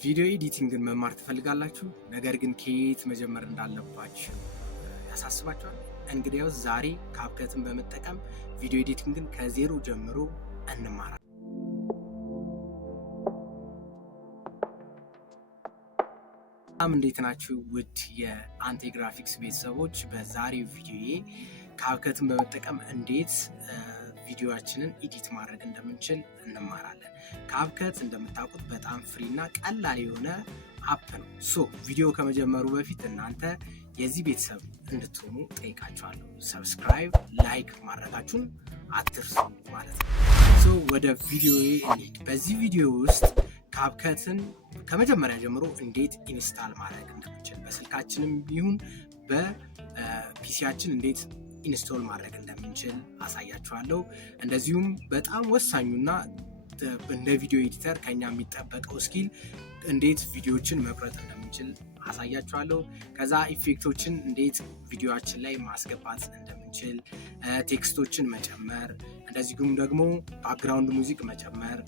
ቪዲዮ ኤዲቲንግን መማር ትፈልጋላችሁ? ነገር ግን ከየት መጀመር እንዳለባችሁ ያሳስባችኋል? እንግዲያውስ ዛሬ ካፕከትን በመጠቀም ቪዲዮ ኤዲቲንግን ከዜሮ ጀምሮ እንማራለን። ሰላም፣ እንዴት ናችሁ? ውድ የአንቴ ግራፊክስ ቤተሰቦች፣ በዛሬው ቪዲዮዬ ካፕከትን በመጠቀም እንዴት ቪዲዮአችንን ኤዲት ማድረግ እንደምንችል እንማራለን። ካፕከት እንደምታውቁት በጣም ፍሪ እና ቀላል የሆነ አፕ ነው። ቪዲዮ ከመጀመሩ በፊት እናንተ የዚህ ቤተሰብ እንድትሆኑ ጠይቃችኋለሁ። ሰብስክራይብ፣ ላይክ ማድረጋችሁን አትርሱ ማለት ነው። ወደ ቪዲዮዬ እንሂድ። በዚህ ቪዲዮ ውስጥ ካፕከትን ከመጀመሪያ ጀምሮ እንዴት ኢንስታል ማድረግ እንደምንችል፣ በስልካችንም ይሁን በፒሲያችን እንዴት ኢንስቶል ማድረግ እንደምንችል አሳያችኋለሁ። እንደዚሁም በጣም ወሳኙና እንደ ቪዲዮ ኤዲተር ከኛ የሚጠበቀው ስኪል እንዴት ቪዲዮዎችን መቅረጽ እንደምንችል አሳያችኋለሁ። ከዛ ኢፌክቶችን እንዴት ቪዲዮአችን ላይ ማስገባት እንደምንችል፣ ቴክስቶችን መጨመር፣ እንደዚሁም ደግሞ ባክግራውንድ ሙዚክ መጨመር፣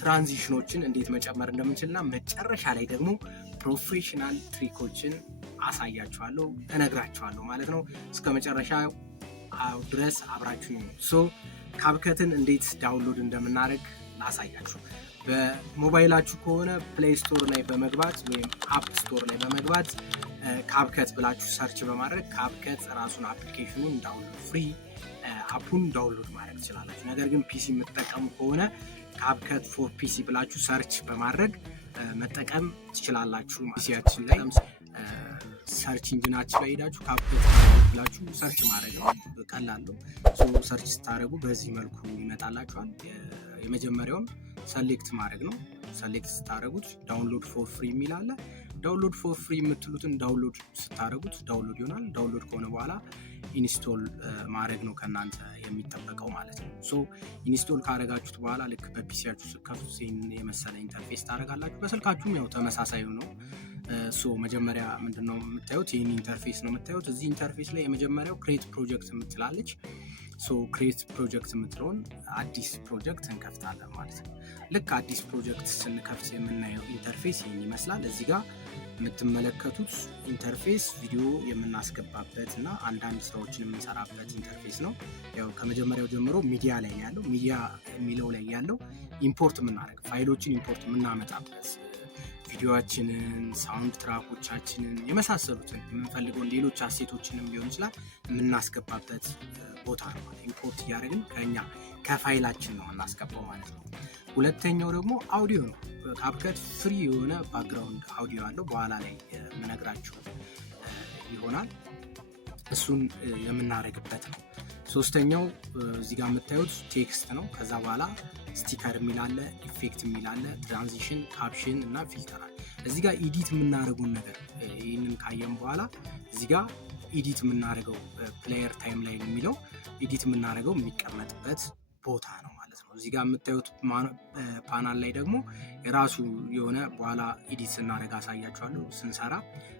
ትራንዚሽኖችን እንዴት መጨመር እንደምንችልና መጨረሻ ላይ ደግሞ ፕሮፌሽናል ትሪኮችን አሳያችኋለሁ፣ እነግራችኋለሁ ማለት ነው። እስከ መጨረሻ ድረስ አብራችሁ ነው። ካፕከትን እንዴት ዳውንሎድ እንደምናደርግ ላሳያችሁ። በሞባይላችሁ ከሆነ ፕሌይ ስቶር ላይ በመግባት ወይም አፕ ስቶር ላይ በመግባት ካፕከት ብላችሁ ሰርች በማድረግ ካፕከት ራሱን አፕሊኬሽኑን ዳውንሎድ ፍሪ አፑን ዳውንሎድ ማድረግ ትችላላችሁ። ነገር ግን ፒሲ የምትጠቀሙ ከሆነ ካፕከት ፎር ፒሲ ብላችሁ ሰርች በማድረግ መጠቀም ትችላላችሁ። ፒሲያችን ላይ ሰርች ኢንጂናችን ላይ ሄዳችሁ ካፕከት ብላችሁ ሰርች ማድረግ ነው። ቀላል ነው። ሰርች ስታደርጉ በዚህ መልኩ ይመጣላችኋል። የመጀመሪያውን ሰሌክት ማድረግ ነው። ሰሌክት ስታደርጉት ዳውንሎድ ፎር ፍሪ የሚል አለ። ዳውንሎድ ፎር ፍሪ የምትሉትን ዳውንሎድ ስታደርጉት ዳውንሎድ ይሆናል። ዳውንሎድ ከሆነ በኋላ ኢንስቶል ማድረግ ነው ከእናንተ የሚጠበቀው ማለት ነው። ኢንስቶል ካደረጋችሁት በኋላ ልክ በፒሲያችሁ ስከፍቱት የመሰለ ኢንተርፌስ ታደርጋላችሁ። በስልካችሁም ያው ተመሳሳይ ነው። መጀመሪያ ምንድነው የምታዩት? ይህን ኢንተርፌስ ነው የምታዩት። እዚህ ኢንተርፌስ ላይ የመጀመሪያው ክሬት ፕሮጀክት የምትላለች። ክሬት ፕሮጀክት የምትለውን አዲስ ፕሮጀክት እንከፍታለን ማለት ነው። ልክ አዲስ ፕሮጀክት ስንከፍት የምናየው ኢንተርፌስ ይህን ይመስላል። እዚህ ጋር የምትመለከቱት ኢንተርፌስ ቪዲዮ የምናስገባበት እና አንዳንድ ስራዎችን የምንሰራበት ኢንተርፌስ ነው። ያው ከመጀመሪያው ጀምሮ ሚዲያ ላይ ነው ያለው። ሚዲያ የሚለው ላይ ያለው ኢምፖርት የምናደርግ ፋይሎችን ኢምፖርት የምናመጣበት፣ ቪዲዮአችንን፣ ሳውንድ ትራኮቻችንን የመሳሰሉትን የምንፈልገውን ሌሎች አሴቶችንም ሊሆን ይችላል የምናስገባበት ቦታ ነው። ኢምፖርት እያደረግን ከኛ ከፋይላችን ነው እናስገባው ማለት ነው። ሁለተኛው ደግሞ አውዲዮ ነው። ካፕከት ፍሪ የሆነ ባክግራውንድ አውዲዮ አለው። በኋላ ላይ የምነግራችሁ ይሆናል። እሱን የምናደርግበት ነው። ሶስተኛው እዚህ ጋር የምታዩት ቴክስት ነው። ከዛ በኋላ ስቲከር የሚላለ፣ ኢፌክት የሚላለ፣ ትራንዚሽን፣ ካፕሽን እና ፊልተር አለ። እዚህ ጋር ኤዲት የምናደርገውን ነገር ይህንን ካየን በኋላ እዚህ ጋር ኤዲት የምናደርገው ፕሌየር ታይም ላይ የሚለው ኤዲት የምናደርገው የሚቀመጥበት ቦታ ነው ማለት ነው። እዚህ ጋር የምታዩት ፓናል ላይ ደግሞ የራሱ የሆነ በኋላ ኤዲት ስናደርግ አሳያችኋለሁ። ስንሰራ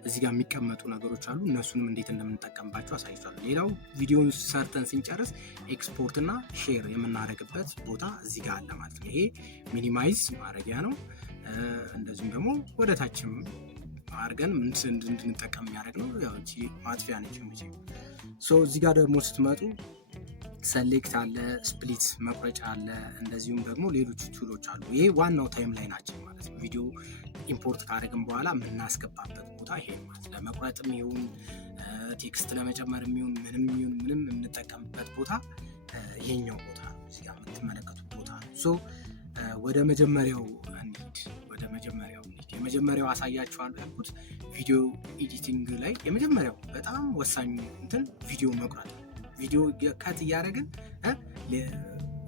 እዚህ ጋር የሚቀመጡ ነገሮች አሉ። እነሱንም እንዴት እንደምንጠቀምባቸው አሳያችኋለሁ። ሌላው ቪዲዮን ሰርተን ስንጨርስ ኤክስፖርት እና ሼር የምናደርግበት ቦታ እዚህ ጋር አለ ማለት ነው። ይሄ ሚኒማይዝ ማድረጊያ ነው። እንደዚሁም ደግሞ ወደ ታችም አድርገን እንድንጠቀም የሚያደርግ ነው። ያው እቺ ማጥፊያ ነች። እዚህ ጋር ደግሞ ስትመጡ ሰሌክት አለ፣ ስፕሊት መቁረጫ አለ፣ እንደዚሁም ደግሞ ሌሎች ቱሎች አሉ። ይሄ ዋናው ታይም ላይ ናቸው ማለት ነው። ቪዲዮ ኢምፖርት ካደረግን በኋላ የምናስገባበት ቦታ ይሄ ማለት ለመቁረጥም ይሁን ቴክስት ለመጨመር የሚሆን ምንም የምንጠቀምበት ቦታ ይሄኛው ቦታ ነው። እዚህ ጋር የምትመለከቱት ቦታ ነው። ወደ መጀመሪያው እንሂድ። የመጀመሪያው አሳያችኋለሁ ያልኩት ቪዲዮ ኤዲቲንግ ላይ የመጀመሪያው በጣም ወሳኙ እንትን ቪዲዮ መቁረጥ ነው። ቪዲዮ ከት እያደረግን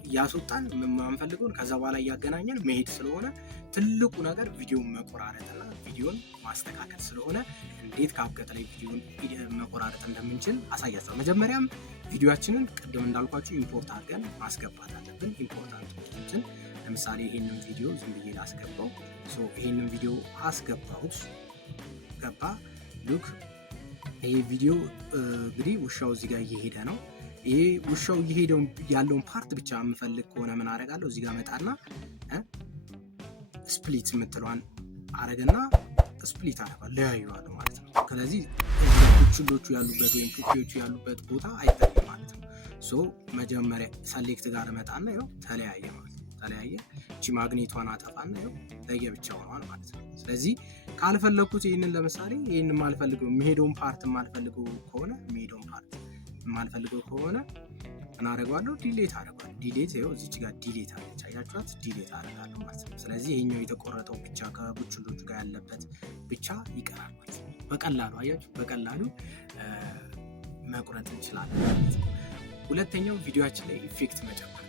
እያስወጣን የማንፈልገውን ከዛ በኋላ እያገናኘን መሄድ ስለሆነ ትልቁ ነገር ቪዲዮን መቆራረጥና ቪዲዮን ማስተካከል ስለሆነ እንዴት ካፕከት ላይ ቪዲዮን መቆራረጥ እንደምንችል አሳያችኋለሁ። መጀመሪያም ቪዲዮአችንን ቅድም እንዳልኳችሁ ኢምፖርት አድርገን ማስገባት አለብን። ኢምፖርታንቶችን ለምሳሌ ይሄንን ቪዲዮ ዝም ብዬ ላስገባው። ይሄንን ቪዲዮ አስገባሁት። ገባ ሉክ ይሄ ቪዲዮ እንግዲህ ውሻው እዚህ ጋር እየሄደ ነው። ይሄ ውሻው እየሄደው ያለውን ፓርት ብቻ የምፈልግ ከሆነ ምን አደርጋለሁ? እዚህ ጋር መጣና ስፕሊት የምትለዋን አረገና ስፕሊት አደርጋለሁ ለያዩዋለሁ ማለት ነው። ስለዚህ ቡችሎቹ ያሉበት ወይም ፑፒዎቹ ያሉበት ቦታ አይታይም ማለት ነው። ሶ መጀመሪያ ሰሌክት ጋር እመጣና ይኸው ተለያየ ማለት ነው። ተለያየ እቺ ማግኔቷን አጠፋና ይኸው ለየብቻ ሆኗል ማለት ነው። ስለዚህ ካልፈለኩት ይህንን ለምሳሌ ይህንን ማልፈልገው የሚሄደውን ፓርት ማልፈልገው ከሆነ ምን አደርገዋለሁ? ዲሌት አደርገዋለሁ። ዲሌት ይኸው እዚች ጋር ዲሌት አለች፣ አያችኋት? ዲሌት አደርጋለሁ ማለት ነው። ስለዚህ ይሄኛው የተቆረጠው ብቻ ከቡችሎቹ ጋር ያለበት ብቻ ይቀራል ማለት ነው። በቀላሉ አያችሁ፣ በቀላሉ መቁረጥ እንችላለን ማለት ነው። ሁለተኛው ቪዲዮአችን ላይ ኢፌክት መጨመር።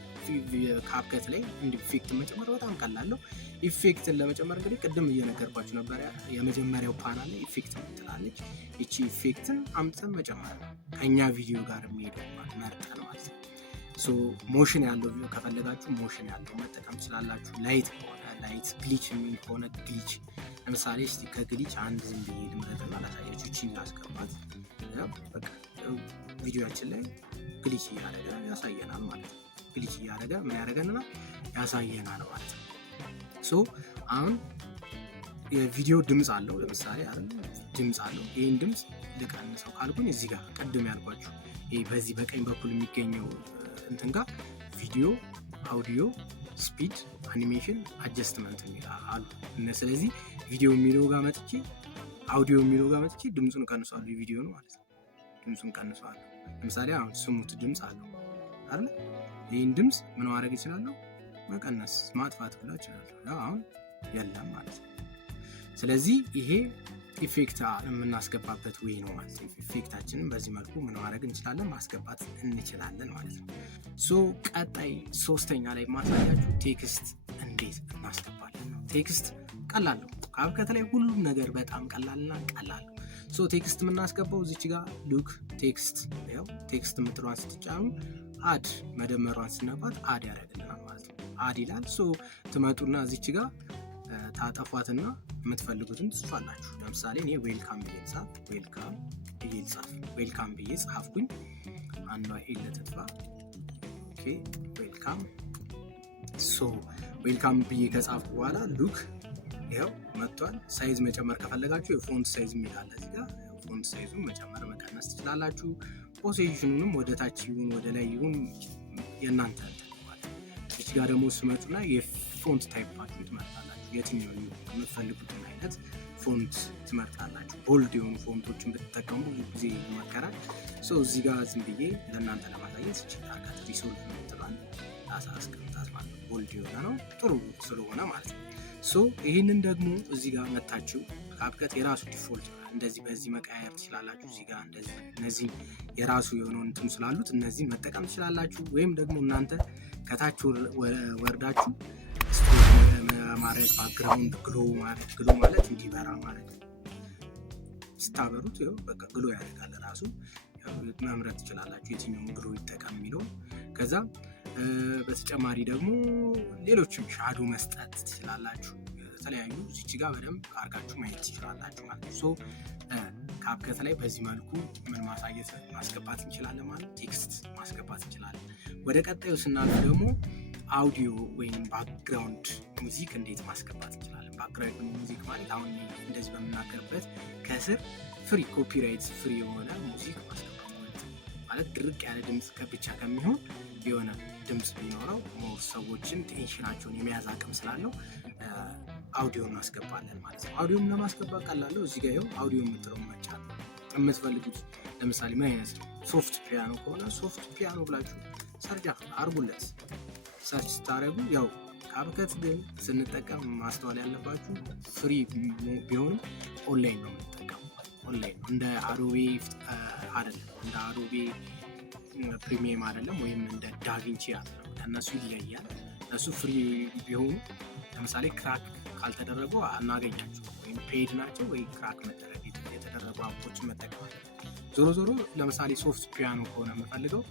ካፕከት ላይ ኢፌክት መጨመር በጣም ቀላል ነው። ኢፌክትን ለመጨመር እንግዲህ ቅድም እየነገርኳችሁ ነበር። የመጀመሪያው ፓናል ላይ ኢፌክት ትላለች። እቺ ኢፌክትን አምጥተን መጨመር ነው፣ ከኛ ቪዲዮ ጋር የሚሄደው መርጠን ማለት ነው። ሶ ሞሽን ያለው ቪዲዮ ከፈለጋችሁ ሞሽን ያለው መጠቀም ትችላላችሁ። ላይት ከሆነ ላይት፣ ግሊች የሚል ከሆነ ግሊች። ለምሳሌ እስቲ ከግሊች አንድ ዝም ብዬ ልምረጥና ላሳያችሁ። እቺን ላስገባት። በቃ ቪዲዮአችን ላይ ግሊች እያደረገ ያሳየናል ማለት ነው። ግሊች እያደረገ ምን ያደረገና ያሳየናል ማለት ነው። ሶ አሁን የቪዲዮ ድምፅ አለው ለምሳሌ አይደል፣ ድምፅ አለው። ይሄን ድምፅ ልቀንሰው ካልኩኝ እዚህ ጋር ቀድም ያልኳችሁ ይሄ በዚህ በቀኝ በኩል የሚገኘው እንትን ጋር ቪዲዮ፣ አውዲዮ፣ ስፒድ፣ አኒሜሽን፣ አጀስትመንት አሉ። ስለዚህ ቪዲዮ የሚለው ጋር መጥቼ አውዲዮ የሚለው ጋር መጥቼ ድምፁን ቀንሷለሁ። የቪዲዮ ነው ማለት ነው። ድምፁን ቀንሷለሁ። ለምሳሌ አሁን ስሙት ድምፅ አለው አይደል? ይህን ድምፅ ምን ማድረግ ይችላለሁ? መቀነስ፣ ማጥፋት ብላ ይችላለሁ። አሁን የለም ማለት ነው። ስለዚህ ይሄ ኢፌክት የምናስገባበት ወይ ነው ማለት ነው። ኢፌክታችንን በዚህ መልኩ ምን ማድረግ እንችላለን? ማስገባት እንችላለን ማለት ነው። ሶ ቀጣይ ሶስተኛ ላይ ማሳያችሁ ቴክስት እንዴት እናስገባለን ነው። ቴክስት ቀላል ነው። ካፕከት ላይ ሁሉም ነገር በጣም ቀላልና ቀላል ነው። ሶ ቴክስት የምናስገባው እዚች ጋር ሉክ ቴክስት፣ ያው ቴክስት የምትለዋን ስትጫኑ አድ መደመሯን ስነባት አድ ያደርግልናል ማለት ነው። አድ ይላል። ሶ ትመጡና እዚች ጋር ታጠፏትና የምትፈልጉትን ትጽፋላችሁ። ለምሳሌ እኔ ዌልካም ብዬ ጻፍ፣ ዌልካም ብዬ ጻፍኩኝ። አንዷ ኤል ተጥፋ። ኦኬ ዌልካም። ሶ ዌልካም ብዬ ከጻፍኩ በኋላ ሉክ ይኸው መጥቷል። ሳይዝ መጨመር ከፈለጋችሁ የፎንት ሳይዝ የሚላለ እዚህ ጋር ፎንት ሳይዙን መጨመር መቀነስ ትችላላችሁ። ፖዚሽኑንም ወደ ታች ይሁን ወደ ላይ ይሁን የእናንተ ማለት። እዚህ ጋር ደግሞ ስመጡና የፎንት ታይፓችሁ ትመርጣላችሁ። የትኛው የምትፈልጉትን አይነት ፎንት ትመርጣላችሁ። ቦልድ የሆኑ ፎንቶችን ብትጠቀሙ ጊዜ ይመከራል። ሶ እዚህ ጋር ዝም ብዬ ለእናንተ ለማሳየት ይችላል። ሪሶልቭ የምትባል አስቀምጣት ማለት ነው። ቦልድ የሆነ ነው ጥሩ ስለሆነ ማለት ነው። ሶ ይህንን ደግሞ እዚህ ጋር መታችሁ ካፕከት የራሱ ዲፎልት እንደዚህ በዚህ መቀያየር ትችላላችሁ። እዚህ ጋር እንደዚህ እነዚህ የራሱ የሆነውን እንትን ስላሉት እነዚህን መጠቀም ትችላላችሁ። ወይም ደግሞ እናንተ ከታች ወርዳችሁ ማድረግ ባክግራውንድ ግሎ ማለት ግሎ ማለት እንዲበራ ማለት ስታበሩት ይኸው በቃ ግሎ ያደርጋል ራሱ። መምረጥ ትችላላችሁ የትኛውን ግሎ ይጠቀም የሚለው። ከዛ በተጨማሪ ደግሞ ሌሎችም ሻዶ መስጠት ትችላላችሁ። የተለያዩ እዚች ጋር በደንብ አድርጋችሁ ማየት ትችላላችሁ ማለት ነው። ሶ ካፕከት ላይ በዚህ መልኩ ምን ማስገባት እንችላለን ማለት ቴክስት ማስገባት እንችላለን። ወደ ቀጣዩ ስናልፍ ደግሞ አውዲዮ ወይም ባክግራውንድ ሙዚክ እንዴት ማስገባት እንችላለን? ባክግራውንድ ሙዚክ ማለት አሁን እንደዚህ በምናገርበት ከስር ፍሪ ኮፒራይት ፍሪ የሆነ ሙዚክ ማስገባት ማለት ድርቅ ያለ ድምፅ ብቻ ከሚሆን የሆነ ድምፅ ቢኖረው ሞር ሰዎችን ቴንሽናቸውን የመያዝ አቅም ስላለው አውዲዮ እናስገባለን ማለት ነው። አውዲዮን ለማስገባት ቀላለው። እዚህ ጋር ይኸው አውዲዮ የምትለው መጫን የምትፈልጉት ለምሳሌ ምን አይነት ሶፍት ፒያኖ ከሆነ ሶፍት ፒያኖ ብላችሁ ሰርች አርጉለት። ሰርች ስታደርጉ ያው ካፕከት ግን ስንጠቀም ማስተዋል ያለባችሁ ፍሪ ቢሆንም ኦንላይን ነው የምንጠቀመው። ኦንላይን ነው፣ እንደ አዶቤ አይደለም፣ እንደ አዶቤ ፕሪሚየም አይደለም፣ ወይም እንደ ዳቪንቺ አይደለም። ከነሱ ይለያል። እነሱ ፍሪ ቢሆኑ ለምሳሌ ክራክ ካልተደረጉ አናገኛቸው፣ ወይም ፔድ ናቸው ወይ ክራክ መደረግ የተደረጉ አፖችን መጠቀም አለ። ዞሮ ዞሮ ለምሳሌ ሶፍት ፒያኖ ከሆነ የምፈልገው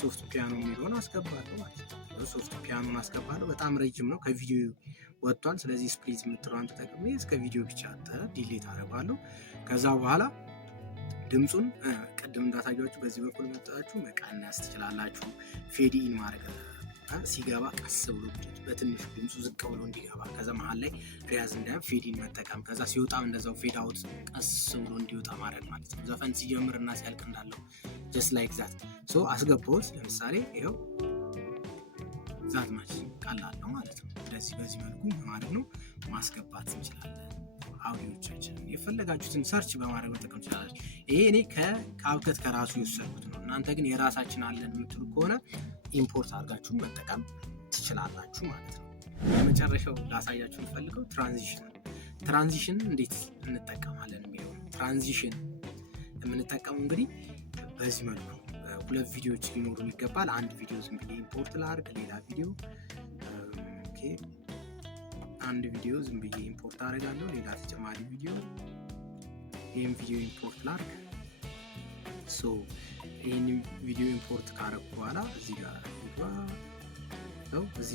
ሶፍት ፒያኖ የሚለውን አስገባለሁ ማለት ነው። ሶፍት ፒያኖን አስገባለሁ። በጣም ረጅም ነው፣ ከቪዲዮ ወጥቷል። ስለዚህ ስፕሊት የምትለዋን ተጠቅሜ እስከ ቪዲዮ ብቻ ዲሌት አደርጋለሁ። ከዛ በኋላ ድምፁን ቅድም እንዳታያችሁ በዚህ በኩል መጣችሁ መቀነስ ትችላላችሁ። ፌድ ኢን ማድረግ ሲገባ ቀስ ብሎ በትንሹ ድምፁ ዝቅ ብሎ እንዲገባ፣ ከዛ መሀል ላይ ሪያዝ እንዳይም ፌዲን መጠቀም፣ ከዛ ሲወጣም እንደዛው ፌድ አውት ቀስ ብሎ እንዲወጣ ማድረግ ማለት ነው። ዘፈን ሲጀምር እና ሲያልቅ እንዳለው ጀስት ላይክ ዛት። ሶ አስገባሁት። ለምሳሌ ይኸው ዛት ማች ቀላል ነው ማለት ነው። ስለዚህ በዚህ መልኩ ማለት ነው ማስገባት እንችላለን። አውዲዮቻችን የፈለጋችሁትን ሰርች በማድረግ መጠቀም ትችላላችሁ። ይሄ እኔ ከካፕከት ከራሱ የወሰድኩት ነው። እናንተ ግን የራሳችን አለን የምትሉ ከሆነ ኢምፖርት አድርጋችሁ መጠቀም ትችላላችሁ ማለት ነው። የመጨረሻው ላሳያችሁ የምፈልገው ትራንዚሽን እንዴት እንጠቀማለን የሚለው ነው። ትራንዚሽን የምንጠቀመው እንግዲህ በዚህ መልኩ ሁለት ቪዲዮዎች ሊኖሩን ይገባል። አንድ ቪዲዮ ዝም ብዬ ኢምፖርት ላድርግ፣ ሌላ ቪዲዮ አንድ ቪዲዮ ዝም ብዬ ኢምፖርት አደርጋለሁ፣ ሌላ ተጨማሪ ቪዲዮ፣ ይህም ቪዲዮ ኢምፖርት ላድርግ። ሶ ይህን ቪዲዮ ኢምፖርት ካደረኩ በኋላ እዚህ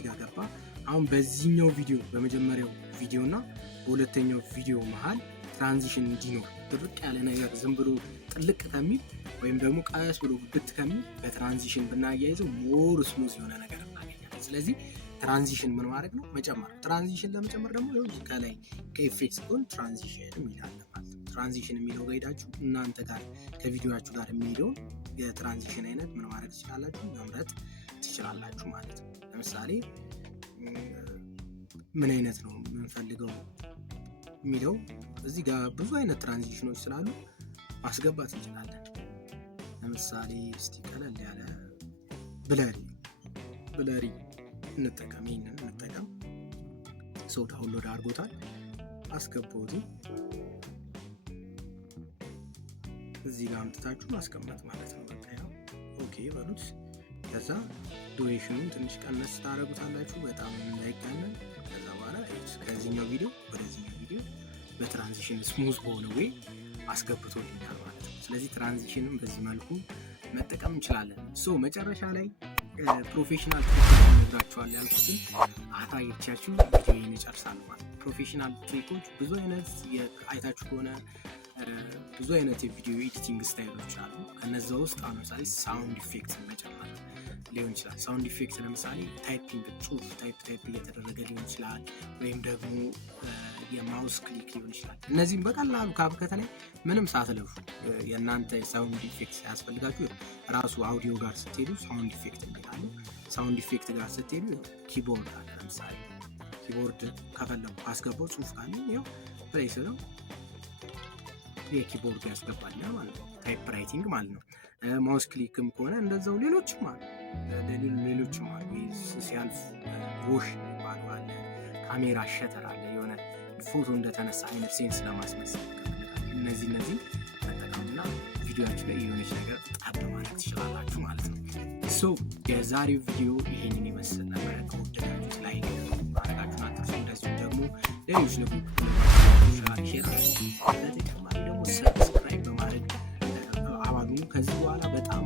ጋር ገባ። አሁን በዚህኛው ቪዲዮ በመጀመሪያው ቪዲዮ እና በሁለተኛው ቪዲዮ መሀል ትራንዚሽን እንዲኖር ድርቅ ያለ ነገር ዝም ብሎ ጥልቅ ከሚል ወይም ደግሞ ቀስ ብሎ ብት ከሚል በትራንዚሽን ብናያይዘው ሞር ስሙዝ የሆነ ነገር እናገኛለን። ስለዚህ ትራንዚሽን ምን ማድረግ ነው? መጨመር። ትራንዚሽን ለመጨመር ደግሞ ከላይ ከኢፌክትስ ጎን ትራንዚሽን የሚላል ማለት ነው። ትራንዚሽን የሚለው ጋር ሄዳችሁ እናንተ ጋር ከቪዲዮአችሁ ጋር የሚሄደውን የትራንዚሽን አይነት ምን ማድረግ ትችላላችሁ? መምረጥ ትችላላችሁ ማለት ነው። ለምሳሌ ምን አይነት ነው የምንፈልገው የሚለው እዚህ ጋር ብዙ አይነት ትራንዚሽኖች ስላሉ ማስገባት እንችላለን። ለምሳሌ እስቲ ቀለል ያለ ብለሪ እንጠቀም። ይሄንን እንጠቀም። ሰው ዳውንሎድ አድርጎታል፣ አስገባሁት። እዚህ ጋር አምጥታችሁ ማስቀመጥ ማለት ነው። በቃ ያው ኦኬ በሉት። ከዛ ዱሬሽኑን ትንሽ ቀነስ ታደርጉታላችሁ በጣም እንዳይጋነን። ከዛ በኋላ ከዚህኛው ቪዲዮ ወደዚህኛው ቪዲዮ በትራንዚሽን ስሙዝ በሆነ ወይ አስገብቶልኛል ማለት ነው። ስለዚህ ትራንዚሽንም በዚህ መልኩ መጠቀም እንችላለን። ሶ መጨረሻ ላይ ፕሮፌሽናል ትሪኮች ነግራችኋል ያልኩትን አሳይቻችሁ ቪዲዮን ይጨርሳል ማለት ነው። ፕሮፌሽናል ትሪኮች ብዙ አይነት አይታችሁ ከሆነ ብዙ አይነት የቪዲዮ ኤዲቲንግ ስታይሎች አሉ። ከነዛ ውስጥ አሁን ለምሳሌ ሳውንድ ኢፌክት መጨመር ሊሆን ይችላል። ሳውንድ ኢፌክት ለምሳሌ ታይፒንግ ጽሁፍ ታይፕ እየተደረገ ሊሆን ይችላል፣ ወይም ደግሞ የማውስ ክሊክ ሊሆን ይችላል። እነዚህም በቀላሉ ካፕከት ላይ ምንም ሳትለፉ የእናንተ ሳውንድ ኢፌክት ሳያስፈልጋችሁ ራሱ አውዲዮ ጋር ስትሄዱ ሳውንድ ኢፌክት የሚላሉ ሳውንድ ኢፌክት ጋር ስትሄዱ ኪቦርድ አለ። ለምሳሌ ኪቦርድ ከፈለጉ አስገባው ጽሁፍ ካለ ይኸው ፕሌስ ነው የኪቦርድ ያስገባልኛል ማለት ነው። ታይፕ ራይቲንግ ማለት ነው። ማውስ ክሊክም ከሆነ እንደዛው ሌሎችም አሉ። ሲያልፍ ዎሽ ይባላል አለ፣ ካሜራ ሸተር አለ፣ የሆነ ፎቶ እንደተነሳ አይነት ሴንስ ለማስመሰል እነዚህ ተጠቀሙና ቪዲዮአችሁ ላይ የሆነች ነገር ጣብ ማድረግ ትችላላችሁ ማለት ነው። ሶ የዛሬው ቪዲዮ ይሄንን ይመስል ነበር። ከወደዳችሁት ላይክ ማድረጋችሁን አትርሱ። እንደዚሁም ደግሞ ሌሎች ሼር፣ በተጨማሪ ደግሞ ሰብስክራይብ በማድረግ አባሉ። ከዚህ በኋላ በጣም